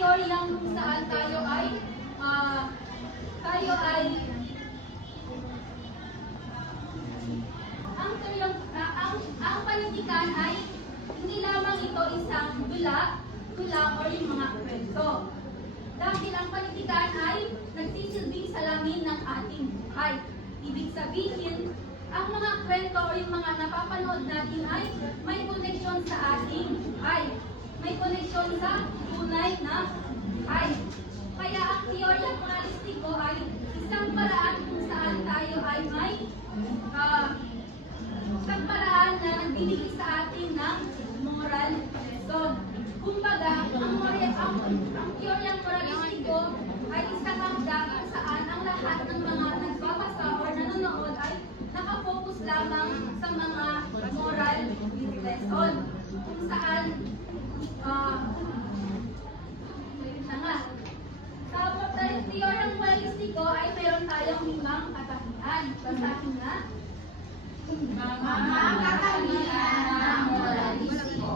teoryang kung saan tayo ay ang panitikan ay hindi lamang ito isang tula o yung mga kwento. Dahil ang panitikan ay nagsisilbing salamin ng ating buhay. Ibig sabihin, ang mga kwento o yung mga napapanood natin ay may koneksyon sa ating buhay. May koneksyon sa tunay na buhay. Kaya ang teorya moralistiko ay isang paraan kung saan tayo ay may isang paraan na nagbibigay sa atin ng moral lesson. Kumbaga, ang teoryang moralistiko ay isang hangga kung saan ang lahat ng mga nagbabasa o nanonood ay nakafocus lamang sa mga moral lesson. Kung saan, sa teoryang moralistiko ay meron tayong 5 katangian. Basahin na. Mga katangian ng moralistiko.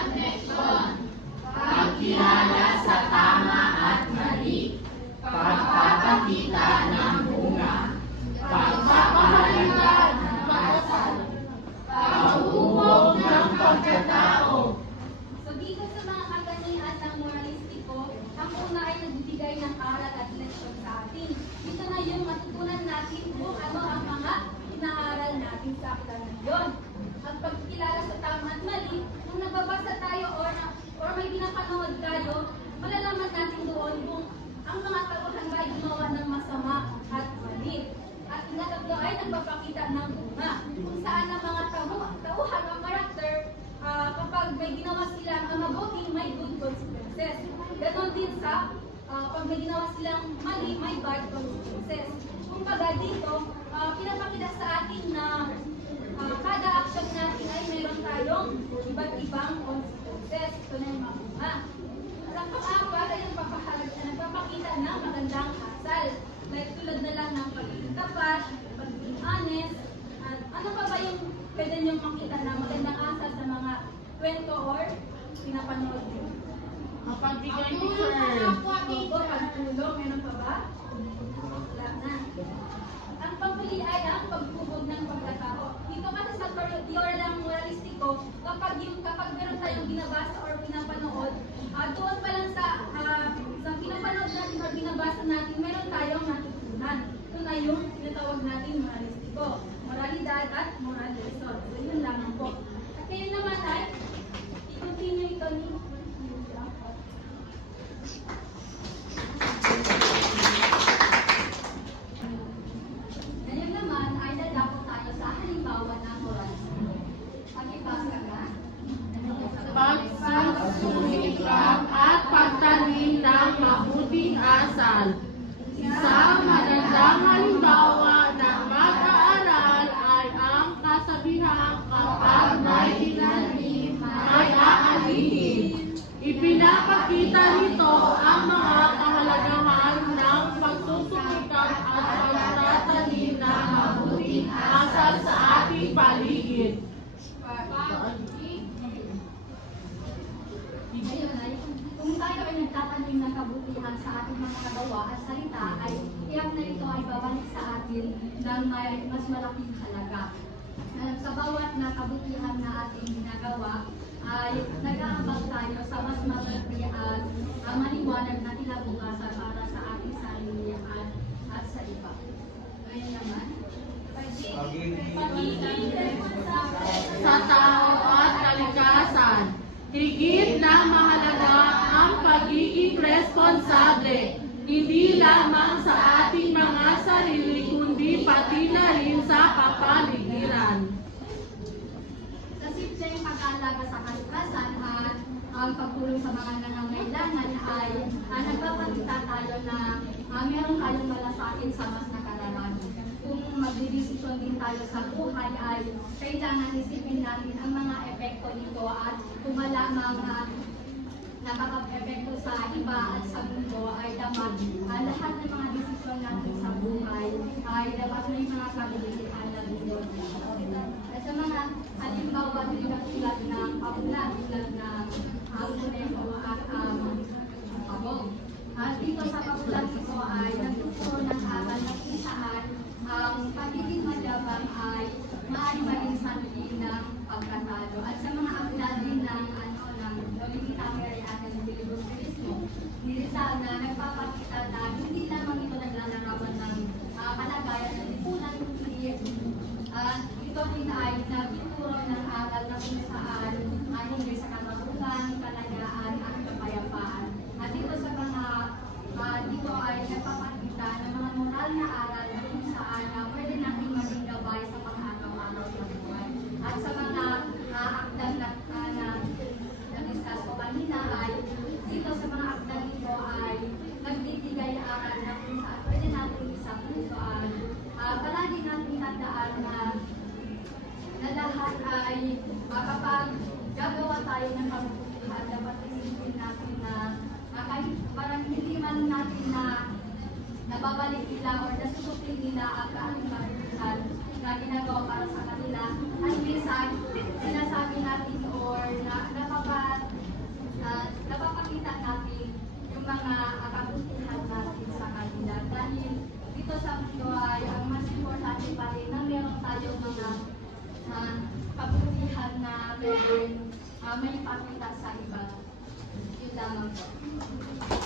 Refleksyon, pagkilala sa tama at mali, pagpapakita ng bunga, pagpapahalaga ng pasal, paghuhubog ng pagkatao. So dito sa mga katangian ng moralistiko, ang una ay nagbibigay ng aral at leksyon sa atin. Ito na yung matutunan natin kung ano ang mga inaaral natin sa akdanan yon. At pagkilala sa tama at mali, kung nagbabasa tayo or may pinapanood tayo, malalaman natin doon kung ang mga tauhan ba ay gumawa ng masama at mali. At ingatlo ay nagpapakita ng bunga, kung saan ang mga tauhan o karakter, kapag may ginawa sila ang mabuti, may good consequences. Ganon din sa pag may ginawa silang mali, may bad consequences. Kung baga dito, pinapakita sa atin na kada action natin ay meron tayong iba't ibang consequences. Ito na yung mga. At ang pang-apat ay nagpapakita ng magandang asal. Like tulad na lang ng pagiging tapat, pagiging honest, at ano pa ba yung pwede niyong makita na magandang asal sa mga kwento or pinapanood niyo? Mapagbigay teacher. Pagtulong, meron pa ba? Wala na. Ang panghuli ay ang paghubog ng pagkatao. Dito kasi sa teoryang moralistiko, kapag meron tayong binabasa or pinapanood, doon pa lang sa pinapanood natin or binabasa natin, meron tayong natutunan. Ito na yung tinatawag natin moralistiko. Moralidad at moral lesson. So yun lamang po. At ngayon naman ay, i-continue ito ni pagsusulikap at pagtanim ng mabuting asal. Isang magandang halimbawa ng mag-aaral ay ang kasabihang kapag may inanim ay aalihin. Ipinapakita nito ang mga kahalagahan ng pagsusulikap at pagtatanim ng mabuting asal sa ating paligid. Kung tayo ay nagtatanim ng kabutihan sa ating mga nagawa at salita, ay tiyak na ito ay babalik sa atin ng may mas malaking halaga. Sa bawat na kabutihan na ating ginagawa, ay nag-aabang tayo sa mas malaki at maliwanag na kinabukasan para sa ating sarili at sa iba. Ngayon naman, Sa tao at kalikasan, higit na mahalaga ang pagiging responsable, hindi lamang sa ating mga sarili, kundi pati na rin sa kapaligiran. sa simpleng pag-aalaga sa kalikasan at ang pagtulong sa mga nangangailangan ay nagpapakita tayo na meron tayong malasakit sa mas nakararami. Kung magdidesisyon din tayo sa buhay ay kailangan isipin natin ang mga epekto nito at kung malamang nakaka-epekto sa iba at sa mundo ay dapat lahat ng mga desisyon natin sa buhay ay dapat may mga kabilihan na dito. At sa mga halimbawa din katulad ng paulat, tulad ng sana nagpapakita na hindi lamang ito naglalarawan ng kalagayan ng lipunan, kundi ito din ay nagtuturo ng aral na kung saan hinggil sa katagutan, kalayaan at kapayapaan. At dito sa mga dito ay nagpapakita ng mga moral na aral na kung saan pwede natin maging gabay sa pang-araw-araw na buhay. At sa mga akdang na-discuss ko kanina ay dito sa mga akdang ito ay nagbibigay aral na kung saan pwede natin isapuan. Palagi natin tandaan na lahat ay kapag gagawa tayo ng kabutihan, dapat isipin natin na kahit parang hindi man natin na nababalik nila o nasusukin nila ang ating kabutihan na ginagawa para sa kanila, at minsan sinasabi natin or napapakita natin yung mga kabutihan natin sa kanila. Dahil dito sa mundo ay ang mas importante pa rin na meron tayong mga kabutihan na may ipakita sa iba. Yun lamang po.